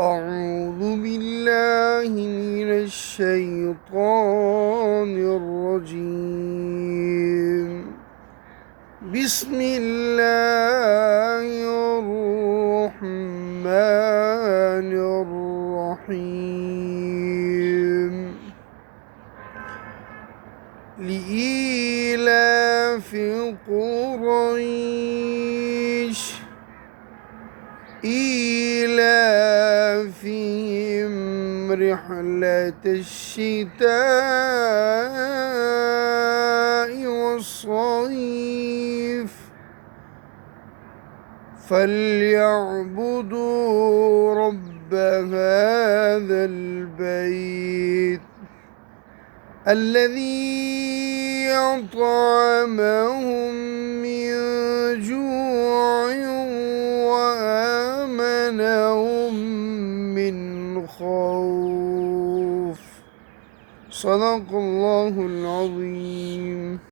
أعوذ بالله من الشيطان الرجيم. بسم الله الرحمن الرحيم. لإيلاف قريش إيلافهم رحلة الشتاء والصيف فليعبدوا رب هذا البيت الذي أطعمهم من جوع وآمنهم من خوف. صدق الله العظيم.